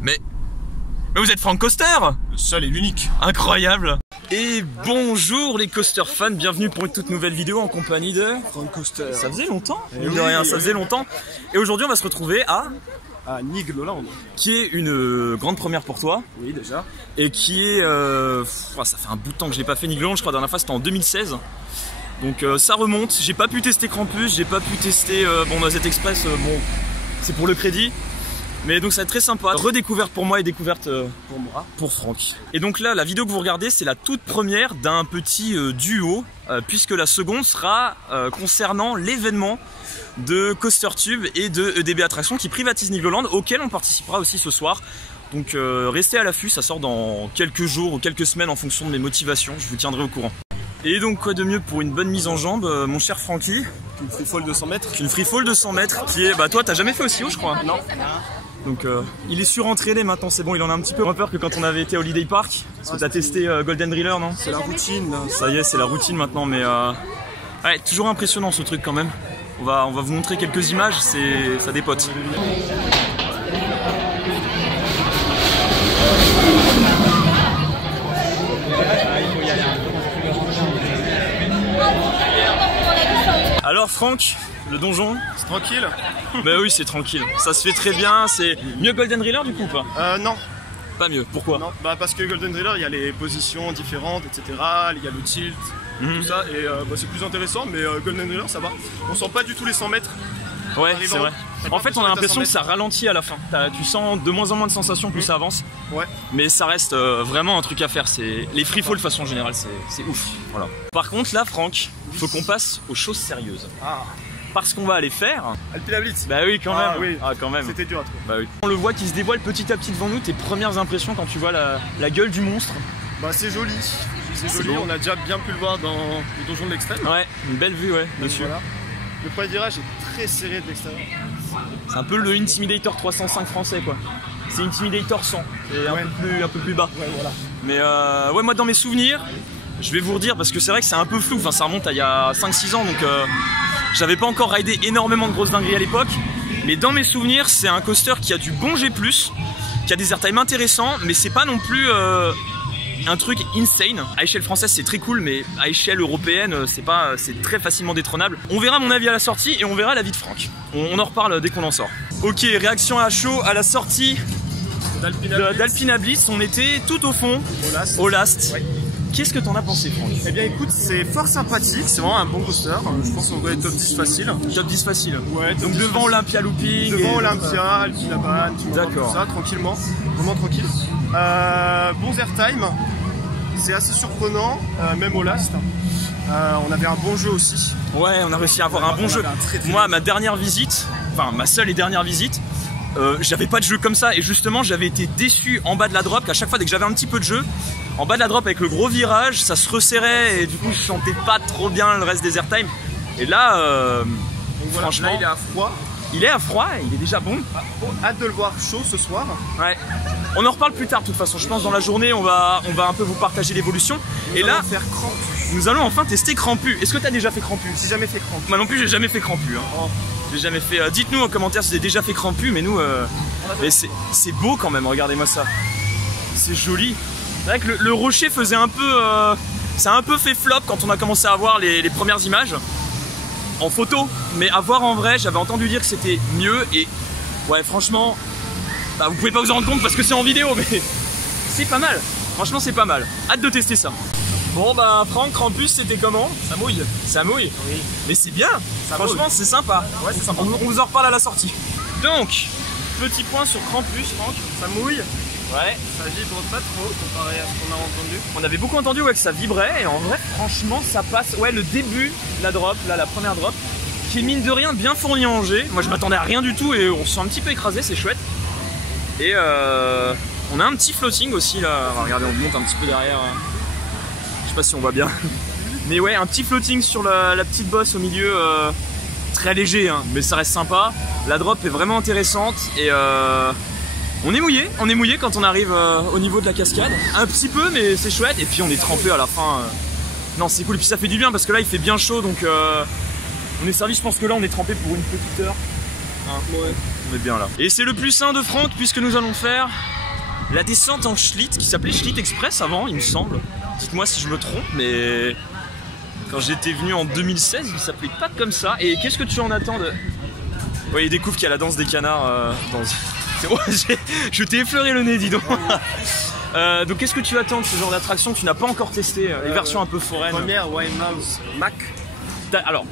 Mais vous êtes Franck Coaster? Le seul et l'unique. Incroyable. Et bonjour les coaster fans, bienvenue pour une toute nouvelle vidéo en compagnie de Franck Coaster. Ça faisait longtemps, oui, de rien, ça faisait longtemps. Et aujourd'hui on va se retrouver à Nigloland. Qui est une grande première pour toi. Oui, déjà. Et qui est... ça fait un bout de temps que je n'ai pas fait Nigloland, je crois la dernière fois c'était en 2016. Donc ça remonte, j'ai pas pu tester Krampus, j'ai pas pu tester Noisette Express, bon c'est pour le crédit. Mais donc ça va être très sympa, redécouverte pour moi et découverte pour Franck. Et donc là, la vidéo que vous regardez, c'est la toute première d'un petit duo, puisque la seconde sera concernant l'événement de CoasterTube et de EDB Attractions qui privatise Nigloland, auquel on participera aussi ce soir. Donc restez à l'affût, ça sort dans quelques jours ou quelques semaines en fonction de mes motivations, je vous tiendrai au courant. Et donc quoi de mieux pour une bonne mise en jambe, mon cher Francky? Une free fall de 100 mètres. Une free fall de 100 mètres qui est... Bah toi t'as jamais fait aussi haut je crois? Non. Donc il est surentraîné maintenant, c'est bon, il en a un petit peu moins peur que quand on avait été à Holiday Park. Parce que t'as testé Golden Driller, non? C'est la routine. Ça y est, c'est la routine maintenant, mais ouais, toujours impressionnant ce truc quand même. On va vous montrer quelques images, ça dépote. Alors Franck, le donjon? C'est tranquille. Bah oui, c'est tranquille, ça se fait très bien, c'est mieux Golden Driller du coup ou pas? Non. Pas mieux, pourquoi? Non, bah parce que Golden Driller, il y a les positions différentes, etc. Il y a le tilt, tout ça, et c'est plus intéressant, mais Golden Driller ça va. On sent pas du tout les 100 mètres. Ouais, c'est vrai. En fait, on a l'impression que ça ralentit à la fin. Tu sens de moins en moins de sensations plus ça avance. Ouais. Mais ça reste vraiment un truc à faire. Les free fall de façon générale, c'est ouf. Voilà. Par contre, là, Franck, il faut qu'on passe aux choses sérieuses. Ah. Parce qu'on va aller faire Alpina Blitz. Bah oui, quand même. Oui. Ah, quand même. C'était dur à trouver. Bah oui. On le voit qui se dévoile petit à petit devant nous. Tes premières impressions quand tu vois la gueule du monstre? Bah c'est joli. C'est joli. Beau. On a déjà bien pu le voir dans le donjon de l'extrême. Ouais, une belle vue, ouais, dessus. Voilà. Le premier virage est très serré de l'extérieur. C'est un peu le Intimidator 305 français quoi. C'est Intimidator 100, et un peu plus bas. Ouais, voilà. Mais ouais, moi dans mes souvenirs, je vais vous redire parce que c'est vrai que c'est un peu flou, enfin ça remonte à il y a 5-6 ans donc j'avais pas encore ridé énormément de grosses dingueries à l'époque. Mais dans mes souvenirs, c'est un coaster qui a du bon G+, qui a des airtime intéressants, mais c'est pas non plus un truc insane. À échelle française c'est très cool, mais à échelle européenne c'est très facilement détrônable. On verra mon avis à la sortie et on verra l'avis de Franck. On en reparle dès qu'on en sort. Ok, réaction à chaud à la sortie d'Alpina Blitz. On était tout au fond, au last. Ouais. Qu'est-ce que t'en as pensé Franck? Eh bien écoute, c'est fort sympathique, c'est vraiment un bon coaster. Je pense qu'on va être top 10 facile. Top 10 facile. Ouais. Donc devant Olympia Looping. Devant Olympia, Alpina Ban, tout ça, tranquillement. Vraiment tranquille. Bons airtime. C'est assez surprenant, même au last. On avait un bon jeu aussi. Ouais, on a réussi à avoir un bon jeu. Moi, ma dernière visite, enfin ma seule et dernière visite, j'avais pas de jeu comme ça et justement j'avais été déçu en bas de la drop qu'à chaque fois dès que j'avais un petit peu de jeu, en bas de la drop avec le gros virage, ça se resserrait et du coup je sentais pas trop bien le reste des airtime. Et là, donc voilà, franchement, là, il est à froid. Il est à froid, il est déjà bon. Hâte de le voir chaud ce soir. Ouais. On en reparle plus tard de toute façon, je pense dans la journée on va un peu vous partager l'évolution. Et là, nous allons enfin tester Krampus. Est-ce que tu as déjà fait Krampus? J'ai jamais fait Krampus. Moi non plus j'ai jamais fait Krampus. Hein. Oh. J'ai jamais fait. Dites-nous en commentaire si vous avez déjà fait Krampus, mais nous, c'est beau quand même. Regardez-moi ça. C'est joli. C'est vrai que le rocher faisait un peu, ça a un peu fait flop quand on a commencé à voir les premières images en photo, mais à voir en vrai, j'avais entendu dire que c'était mieux et ouais, franchement, bah, vous pouvez pas vous en rendre compte parce que c'est en vidéo, mais c'est pas mal. Franchement, c'est pas mal. Hâte de tester ça. Bon bah Franck, Krampus c'était comment? Ça mouille. Ça mouille? Oui. Mais c'est bien, franchement c'est sympa. Ouais, c'est sympa. On vous en reparle à la sortie. Donc, petit point sur Krampus, Franck. Ça mouille. Ouais. Ça vibre pas trop comparé à ce qu'on a entendu. On avait beaucoup entendu ouais, que ça vibrait et en vrai franchement ça passe. Ouais, le début de la drop, là la première drop, qui est mine de rien bien fournie en G. Moi je m'attendais à rien du tout et on se sent un petit peu écrasé, c'est chouette. Et on a un petit floating aussi là. Regardez, on monte un petit peu derrière. Je sais pas si on voit bien. Mais ouais, un petit floating sur la petite bosse au milieu. Très léger, hein, mais ça reste sympa. La drop est vraiment intéressante et on est mouillé quand on arrive au niveau de la cascade. Un petit peu, mais c'est chouette. Et puis on est trempé à la fin. Non, c'est cool. Et puis ça fait du bien parce que là il fait bien chaud, donc on est servi. Je pense que là on est trempé pour une petite heure. Hein, ouais. On est bien là. Et c'est le plus sain de Franck puisque nous allons faire la descente en Schlitt qui s'appelait Schlitt Express avant, il me semble. Dites-moi si je me trompe, mais quand j'étais venu en 2016, il s'appelait pas comme ça. Et qu'est-ce que tu en attends de... Ouais, il découvre qu'il y a la danse des canards dans... Je t'ai effleuré le nez, dis donc. Donc qu'est-ce que tu attends de ce genre d'attraction que tu n'as pas encore testé, les versions un peu foraines? Première Wild Mouse Mac. Alors,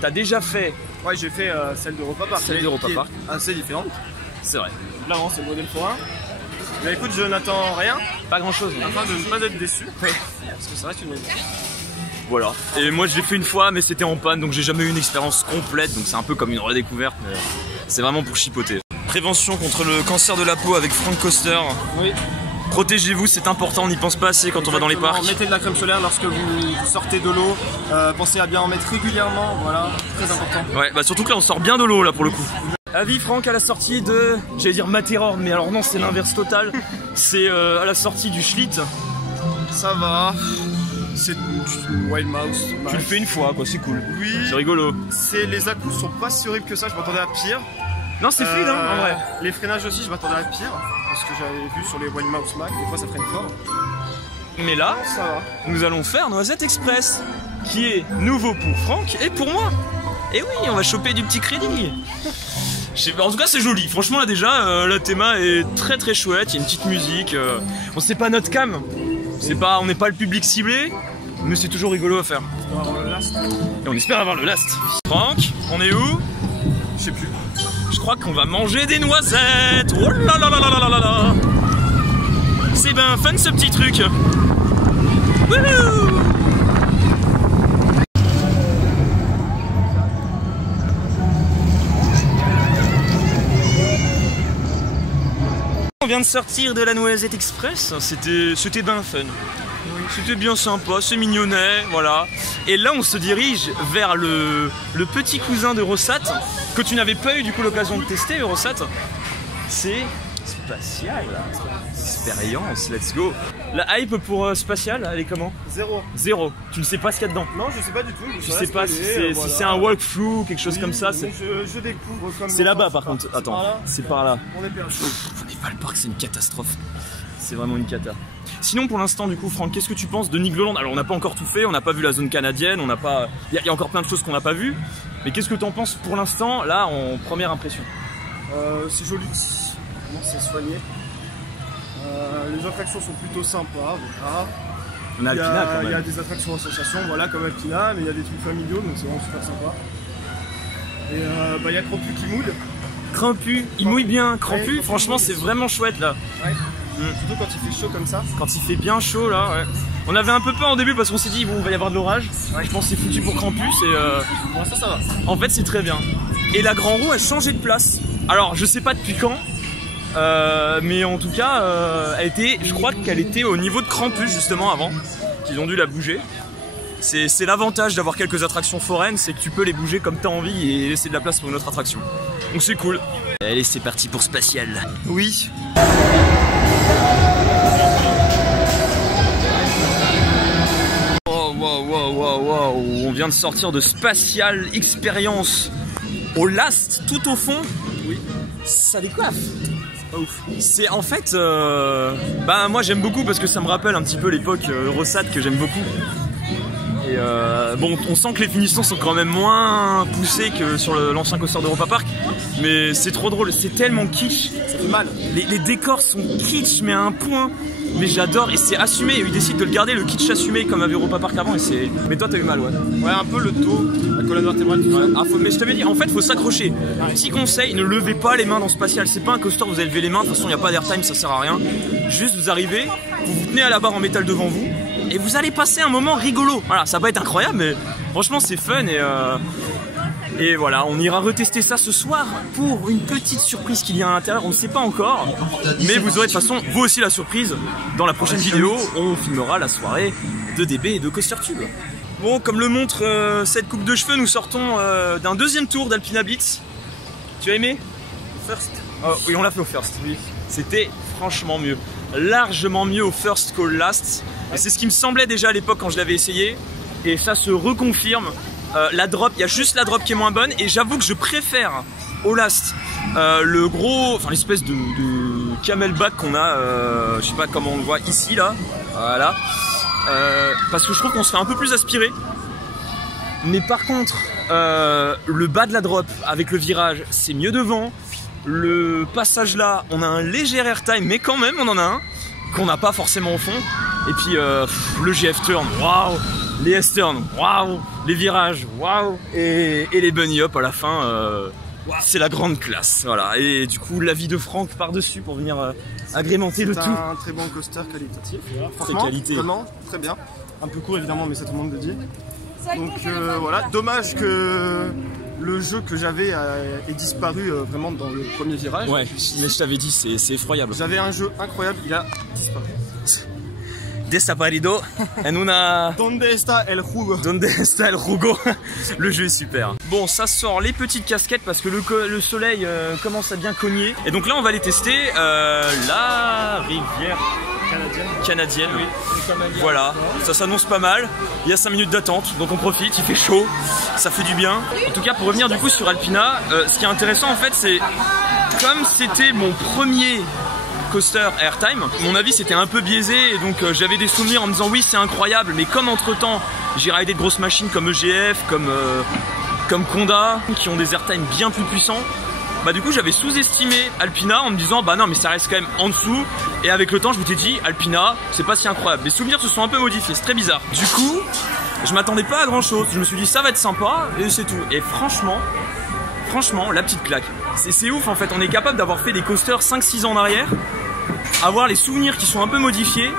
t'as déjà fait... Ouais, j'ai fait celle d'Europa Park. Celle d'Europa Park. Assez différente. C'est vrai. Là, c'est le modèle forain. Mais écoute, je n'attends rien. Pas grand chose. Afin de ne pas être déçu. Oui. Parce que ça reste une... Voilà. Et moi je l'ai fait une fois mais c'était en panne donc j'ai jamais eu une expérience complète donc c'est un peu comme une redécouverte mais c'est vraiment pour chipoter. Prévention contre le cancer de la peau avec Frank Coaster. Oui. Protégez-vous, c'est important, on n'y pense pas assez quand on va dans les parcs. Mettez de la crème solaire lorsque vous sortez de l'eau. Pensez à bien en mettre régulièrement, voilà, très important. Ouais, bah surtout que là on sort bien de l'eau là pour le coup. Avis Franck à la sortie de, j'allais dire Matterhorn mais alors non c'est l'inverse total. C'est à la sortie du Schlitt. Ça va. C'est Wild Mouse. Tu le fais une fois quoi, c'est cool. Oui. C'est rigolo. Les à-coups sont pas si horribles que ça, je m'attendais à pire. Non c'est fluide hein, en vrai. Les freinages aussi je m'attendais à pire. Parce que j'avais vu sur les Wild Mouse Mac, des fois ça freine fort. Mais là, ça va. Nous allons faire Noisette Express, qui est nouveau pour Franck et pour moi. Et oui, on va choper du petit crédit. En tout cas c'est joli, franchement là déjà la théma est très très chouette, il y a une petite musique, on sait pas notre cam, on n'est pas le public ciblé, mais c'est toujours rigolo à faire. On va avoir le last. Et on espère avoir le last. Franck, on est où? Je sais plus. Je crois qu'on va manger des noisettes. Oh là là là là là là là. C'est ben fun ce petit truc. Wouhou. On vient de sortir de la Noisette Express, c'était ben fun. C'était bien sympa, c'est mignonnet, voilà. Et là on se dirige vers le petit cousin de Rossat, que tu n'avais pas eu du coup l'occasion de tester, Rossat. C'est Spatial, expérience, let's go. La hype pour Spatial, elle est comment? Zéro. Tu ne sais pas ce qu'il y a dedans? Non, je sais pas du tout. Tu sais pas si c'est un walkthrough, quelque chose comme ça. Je découvre comme... C'est là-bas par contre, attends, c'est par là. On est perdu. Le parc, c'est une catastrophe. C'est vraiment une cata. Sinon pour l'instant du coup Franck, qu'est-ce que tu penses de Nigloland? Alors on n'a pas encore tout fait, on n'a pas vu la zone canadienne, on n'a pas... Il y a encore plein de choses qu'on n'a pas vues. Mais qu'est-ce que tu en penses pour l'instant, là, en première impression? C'est joli, c'est soigné. Les attractions sont plutôt sympas, voilà. On a Alpina quand même. Il y a des attractions en sensation, voilà, comme Alpina, mais il y a des trucs familiaux, donc c'est vraiment super sympa. Et il y a Crampu qui mouille. Crampu, il mouille bien. Crampu, ouais, franchement c'est vraiment chouette là. Ouais. Surtout quand il fait chaud comme ça. Quand il fait bien chaud là, ouais. On avait un peu peur au début parce qu'on s'est dit bon, il va y avoir de l'orage. Ouais. Je pense que c'est foutu pour Krampus et bon, ça va. En fait c'est très bien. Et la Grand Roue a changé de place. Alors je sais pas depuis quand, mais en tout cas je crois qu'elle était au niveau de Krampus justement avant, qu'ils ont dû la bouger. C'est l'avantage d'avoir quelques attractions foraines, c'est que tu peux les bouger comme tu as envie et laisser de la place pour une autre attraction. Donc c'est cool. Allez, c'est parti pour Spatial. Oui. Wow. On vient de sortir de Spatial Experience au last, tout au fond. Oui. Ça décoiffe. C'est en fait, moi j'aime beaucoup parce que ça me rappelle un petit peu l'époque Rossat que j'aime beaucoup. Et bon, on sent que les finitions sont quand même moins poussées que sur l'ancien coaster d'Europa Park, mais c'est trop drôle, c'est tellement kitsch. Ça fait mal. Les décors sont kitsch, mais à un point. Mais j'adore, et c'est assumé. Ils décident de le garder, le kitsch assumé comme avait Europa Park avant. Et c'est. Mais toi, t'as eu mal, ouais. Ouais, un peu le dos, la colonne vertébrale. Mais je t'avais dit, en fait, faut s'accrocher. Petit conseil, ne levez pas les mains dans Spatial. C'est pas un coaster, vous allez lever les mains. De toute façon, il n'y a pas d'airtime, ça sert à rien. Juste, vous arrivez, vous vous tenez à la barre en métal devant vous. Et vous allez passer un moment rigolo. Voilà, ça va pas être incroyable, mais franchement c'est fun et voilà, on ira retester ça ce soir pour une petite surprise qu'il y a à l'intérieur, on ne sait pas encore. Mais vous aurez de toute façon, vous aussi la surprise, dans la prochaine vidéo, on filmera la soirée de DB et de Coaster Tube. Bon, comme le montre cette coupe de cheveux, nous sortons d'un deuxième tour d'Alpina Blitz. Tu as aimé? First. Oui, on l'a fait au first. Oui. C'était franchement mieux. Largement mieux au first qu'au last. Et c'est ce qui me semblait déjà à l'époque quand je l'avais essayé. Et ça se reconfirme. La drop, il y a juste la drop qui est moins bonne. Et j'avoue que je préfère au last le gros, enfin l'espèce de camelback qu'on a, je sais pas comment on le voit ici là, voilà, parce que je trouve qu'on se fait un peu plus aspirer. Mais par contre, le bas de la drop avec le virage, c'est mieux devant. Le passage là, on a un léger airtime, mais quand même on en a un qu'on n'a pas forcément au fond. Et puis le GF turn, waouh, les S-turn, waouh, les virages, waouh, et les bunny up à la fin, c'est la grande classe, voilà. Et du coup, l'avis de Franck par-dessus pour venir agrémenter le tout. C'est un très bon coaster qualitatif. Franchement, qualité. Vraiment, très bien. Un peu court évidemment, mais ça tout le monde le dit. Donc voilà, dommage que le jeu que j'avais ait disparu vraiment dans le premier virage. Ouais, mais je t'avais dit, c'est effroyable. J'avais un jeu incroyable, il a disparu. Desaparecido en una... Donde está el jugo? Donde está el jugo? Le jeu est super. Bon, ça sort les petites casquettes parce que le soleil commence à bien cogner. Et donc là, on va les tester. La rivière canadienne. Oui, voilà, ça s'annonce pas mal. Il y a 5 minutes d'attente, donc on profite, il fait chaud, ça fait du bien. En tout cas, pour revenir du coup sur Alpina, ce qui est intéressant en fait, c'est comme c'était mon premier coaster airtime, mon avis c'était un peu biaisé et donc j'avais des souvenirs en me disant oui c'est incroyable, mais comme entre temps j'ai raidé de grosses machines comme EGF, comme Conda, qui ont des airtime bien plus puissants, bah du coup j'avais sous-estimé Alpina en me disant bah non mais ça reste quand même en dessous, et avec le temps je m'étais dit Alpina c'est pas si incroyable, mes souvenirs se sont un peu modifiés, c'est très bizarre. Du coup je m'attendais pas à grand chose, je me suis dit ça va être sympa et c'est tout, et franchement la petite claque, c'est ouf en fait, on est capable d'avoir fait des coasters 5-6 ans en arrière, avoir les souvenirs qui sont un peu modifiés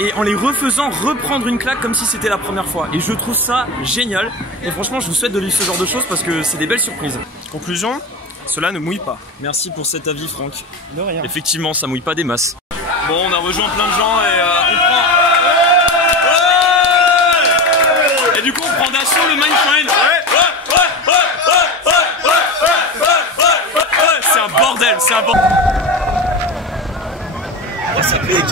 et en les refaisant reprendre une claque comme si c'était la première fois, et je trouve ça génial et franchement je vous souhaite de vivre ce genre de choses parce que c'est des belles surprises. Conclusion, cela ne mouille pas. Merci pour cet avis Franck. De rien. Effectivement ça mouille pas des masses. Bon, on a rejoint plein de gens et on prend... Ouais, et du coup on prend d'assaut le Mindfind. C'est un bordel, c'est un bordel. Oh, ça pique.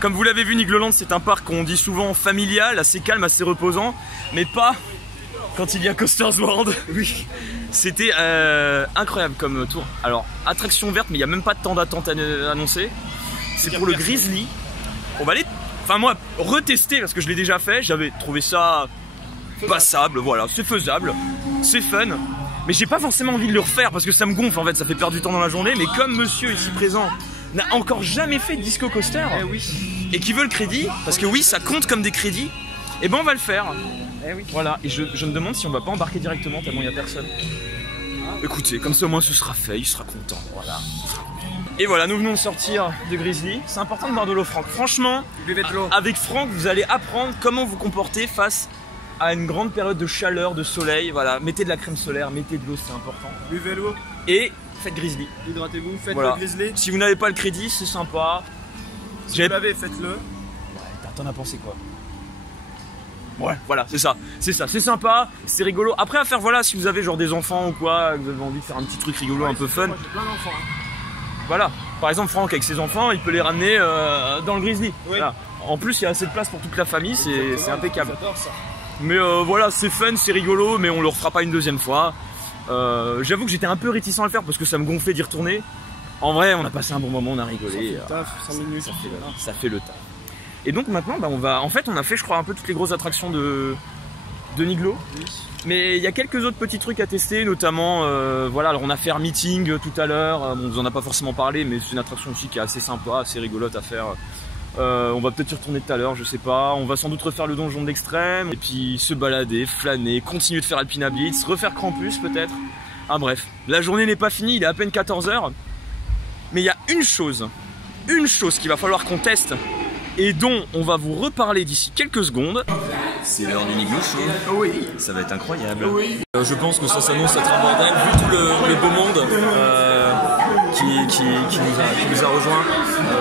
Comme vous l'avez vu, Nigloland c'est un parc qu'on dit souvent familial, assez calme, assez reposant, mais pas quand il y a Coasters World. Oui, c'était incroyable comme tour. Alors, attraction verte, mais il n'y a même pas de temps d'attente annoncé. C'est pour le Grizzly. On va aller, enfin moi, retester parce que je l'ai déjà fait. J'avais trouvé ça passable, voilà, c'est faisable, c'est fun. Mais j'ai pas forcément envie de le refaire parce que ça me gonfle en fait, ça fait perdre du temps dans la journée. Mais comme monsieur ici présent n'a encore jamais fait de disco coaster et qui veut le crédit, parce que oui ça compte comme des crédits, et ben on va le faire. Oui. Voilà, et je me demande si on va pas embarquer directement tellement il n'y a personne. Écoutez, comme ça au moins ce sera fait, il sera content, voilà. Et voilà, nous venons de sortir de Grizzly. C'est important de boire de l'eau, Franck. Franchement, buvez de l'eau. Avec Franck, vous allez apprendre comment vous comporter face à une grande période de chaleur, de soleil. Voilà, mettez de la crème solaire, mettez de l'eau, c'est important. Buvez l'eau. Et faites Grizzly. Hydratez-vous, faites voilà. le Grizzly. Si vous n'avez pas le crédit, c'est sympa. Si vous l'avez, faites-le. Ouais, t'en as pensé quoi? Ouais, voilà, c'est ça, c'est sympa, c'est rigolo. Après à faire, voilà, si vous avez genre des enfants ou quoi, que vous avez envie de faire un petit truc rigolo, un peu fun. Moi, j'ai plein d'enfants. Voilà, par exemple Franck avec ses enfants, il peut les ramener dans le Grizzly. Oui. Voilà. En plus il y a assez de place pour toute la famille, c'est impeccable. J'adore ça. Mais voilà, c'est fun, c'est rigolo, mais on le refera pas une deuxième fois. J'avoue que j'étais un peu réticent à le faire parce que ça me gonflait d'y retourner. En vrai, on a passé un bon moment, on a rigolé. Ça fait le taf, 5 minutes. Ça fait le taf. Et donc maintenant, bah, on a fait je crois un peu toutes les grosses attractions de Niglo. Oui. Mais il y a quelques autres petits trucs à tester, notamment, voilà, alors on a fait un meeting tout à l'heure, on vous en a pas forcément parlé, mais c'est une attraction aussi qui est assez sympa, assez rigolote à faire. On va peut-être y retourner tout à l'heure, je sais pas. On va sans doute refaire le donjon de l'extrême, et puis se balader, flâner, continuer de faire Alpina Blitz, refaire Krampus peut-être. Ah bref, la journée n'est pas finie, il est à peine 14 h. Mais il y a une chose qu'il va falloir qu'on teste, et dont on va vous reparler d'ici quelques secondes. C'est l'heure du Niglo Show. Oui. Ça va être incroyable. Oui. Je pense que ça s'annonce être un bordel, vu tout le beau monde qui nous a rejoints.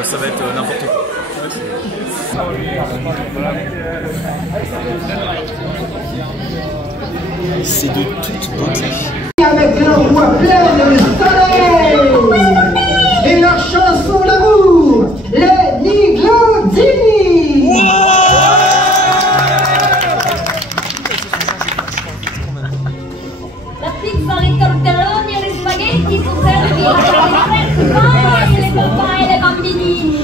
Ça va être n'importe quoi. C'est de toute beauté. Avec leur voix pleine de soleil et leur chanson d'amour, les Niglodini. La pizza, les tortelloni e le spaghetti sono serviti per le mamma e le papà e le bambinini.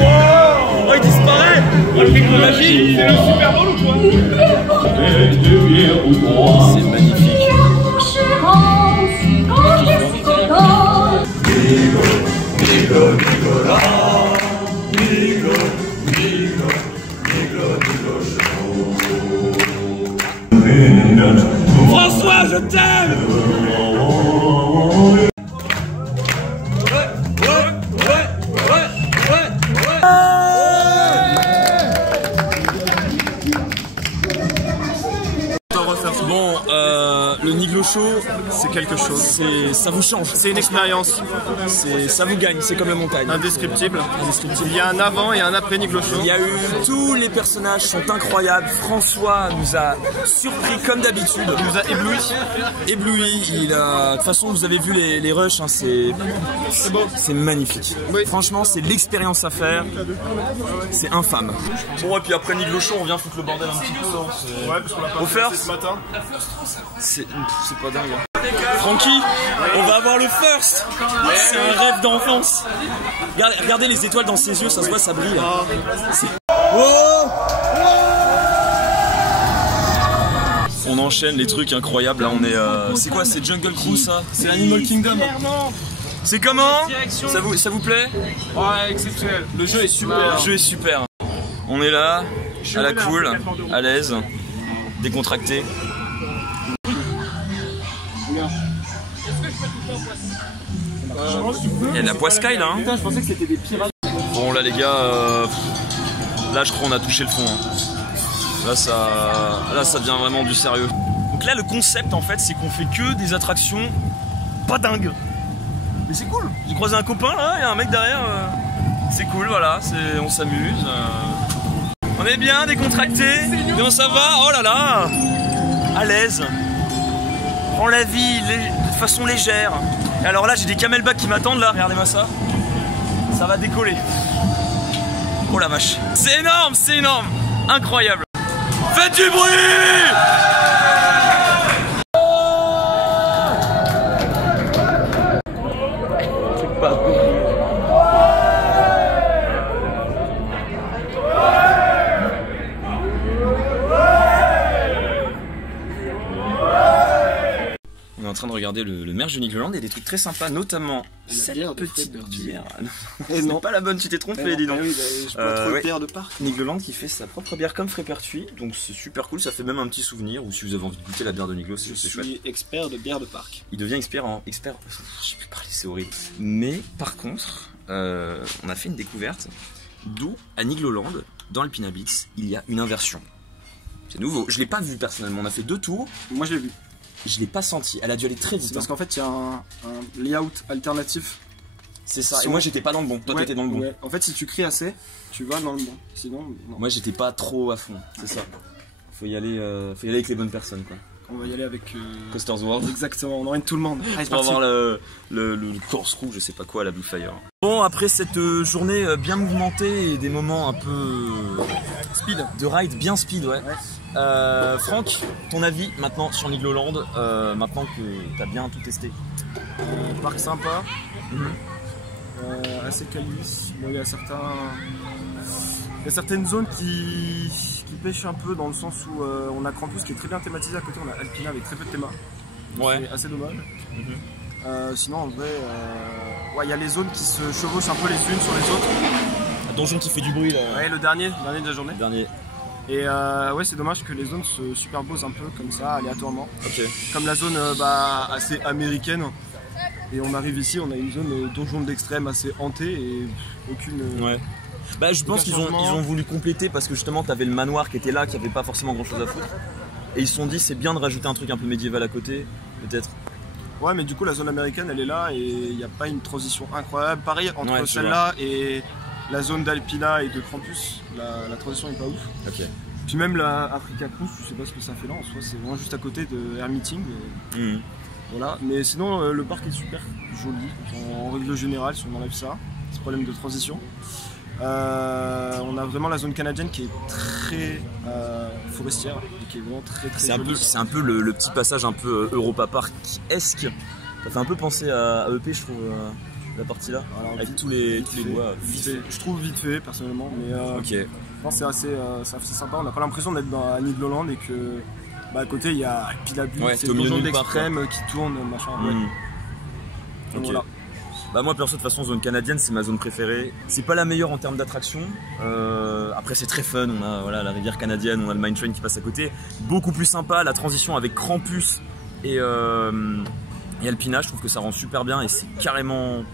Oh, il disparaît. Oh, le film de magie. C'est le Super Bowl ou quoi? C'est magnifique. François, je t'aime. Bon, le Niglo Show, C'est quelque chose. ça vous change. C'est une expérience Ça vous gagne, c'est comme la montagne. indescriptible. Il y a un avant et un après Niglo Show. Il y a eu tous les personnages sont incroyables. François nous a surpris comme d'habitude. Il nous a ébloui. Ébloui. De toute façon, vous avez vu les rushs, hein, c'est beau, c'est magnifique. Oui. Franchement, c'est l'expérience à faire. C'est infâme. Bon, et puis après Niglo Show, on vient foutre le bordel un petit peu. Hein, Ouais, parce qu'on l'a pas au fait first. ce matin. C'est pas dingue. Hein. Francky, on va avoir le first. C'est un rêve d'enfance. Regardez les étoiles dans ses yeux, ça se voit, ça brille. Oh. On enchaîne les trucs incroyables. Là, on est. C'est quoi? C'est Jungle Cruise, ça? C'est Animal Kingdom. C'est comment? Ça vous plaît? Ouais, exceptionnel. Le jeu est super. Le jeu est super. On est là, à la cool, à l'aise, décontracté. Il y a de la poiscaille là. Hein. Putain, je pensais que c'était des pirates. Bon là les gars, là je crois on a touché le fond. Hein. Là ça devient vraiment du sérieux. Donc là le concept en fait c'est qu'on fait que des attractions pas dingues. Mais c'est cool. J'ai croisé un copain là, il y a un mec derrière. C'est cool, voilà, on s'amuse. On est bien décontracté. Comment ça va? Oh là là, à l'aise. Prends la vie de façon légère. Et alors là j'ai des camelbacks qui m'attendent là, regardez-moi ça. Ça va décoller. Oh la vache. C'est énorme, incroyable. Faites du bruit! C'est pas compliqué. On est en train de regarder le merge de Nigloland et des trucs très sympas, notamment cette petite bière. C'est pas la bonne, tu t'es trompé, dis donc. Je peux trop le bière de parc. Nigloland qui fait sa propre bière comme Frépertuis, donc c'est super cool, ça fait même un petit souvenir. Ou si vous avez envie de goûter la bière de Niglo, c'est chouette. Je suis expert de bière de parc. Il devient expert. Je sais plus parler, c'est horrible. Mais par contre, on a fait une découverte d'où à Nigloland, dans Alpina Beats, il y a une inversion. C'est nouveau. Je l'ai pas vu personnellement. On a fait 2 tours. Moi je l'ai vu. Je l'ai pas senti, elle a dû aller très vite. C'est parce qu'en fait il y a un layout alternatif. C'est ça, et moi j'étais pas dans le bon, toi t'étais dans le bon. Ouais. En fait si tu cries assez, tu vas dans le bon. Sinon, non. Moi j'étais pas trop à fond, c'est ça. Faut y aller avec les bonnes personnes quoi. On va y aller avec Coasters World. Exactement, on emmène tout le monde. Allez, on va voir le course rouge, je sais pas quoi, la Blue Fire. Bon, après cette journée bien mouvementée et des moments un peu speed, de ride bien speed, ouais. Franck, ton avis maintenant sur Nigloland, maintenant que tu as bien tout testé? Parc sympa, assez quali. Bon, il y a certaines zones qui pêchent un peu dans le sens où on a Krampus qui est très bien thématisé à côté, on a Alpina avec très peu de théma. Ouais. C'est assez dommage. Sinon en vrai, il y a les zones qui se chevauchent un peu les unes sur les autres. Un donjon qui fait du bruit là. Ouais, le dernier de la journée. Dernier. Et ouais, c'est dommage que les zones se superposent un peu comme ça, aléatoirement. Ok. Comme la zone assez américaine. Et on arrive ici, on a une zone donjon d'extrême assez hantée et aucune. Ouais. Bah, je pense qu'ils ont voulu compléter parce que justement t'avais le manoir qui était là, qui avait pas forcément grand chose à foutre. Et ils se sont dit c'est bien de rajouter un truc un peu médiéval à côté, peut-être. Ouais, mais du coup la zone américaine elle est là et il n'y a pas une transition incroyable. Pareil entre celle-là et la zone d'Alpina et de Krampus, la transition est pas ouf. Ok. Puis même la Africa Cruise, je sais pas ce que ça fait là en soi, c'est vraiment juste à côté de Air Meeting. Voilà, mais sinon le parc est super joli en règle générale si on enlève ça, ce problème de transition. On a vraiment la zone canadienne qui est très forestière et qui est vraiment très jolie. C'est un peu le petit passage un peu Europa Park-esque. Ça fait un peu penser à EP, je trouve, la partie là, avec tous les bois. Je trouve vite fait personnellement, mais c'est assez sympa. On n'a pas l'impression d'être à Nigloland et que à côté il y a Pilabu, c'est une zone d'extrême qui tourne, machin. Donc voilà. Bah moi perso de toute façon zone canadienne c'est ma zone préférée. C'est pas la meilleure en termes d'attraction. Après c'est très fun, on a voilà, la rivière canadienne, on a le Mine Train qui passe à côté. Beaucoup plus sympa, la transition avec Krampus et Alpina, je trouve que ça rend super bien et c'est carrément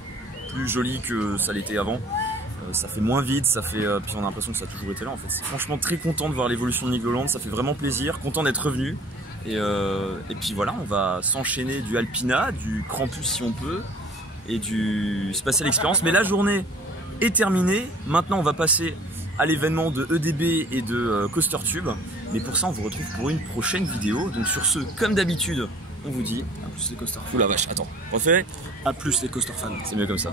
plus joli que ça l'était avant. Ça fait moins vide, ça fait, puis on a l'impression que ça a toujours été là en fait. Franchement très content de voir l'évolution de Nigloland, ça fait vraiment plaisir, content d'être revenu. Et puis voilà, on va s'enchaîner du Alpina, du Krampus si on peut, et du Spatial Experience. Mais la journée est terminée, maintenant on va passer à l'événement de EDB et de Coaster Tube. Mais pour ça on vous retrouve pour une prochaine vidéo. Donc sur ce, comme d'habitude, on vous dit à plus les coaster fans. Ouh la vache, attends, refais. À plus les coaster fans. C'est mieux comme ça.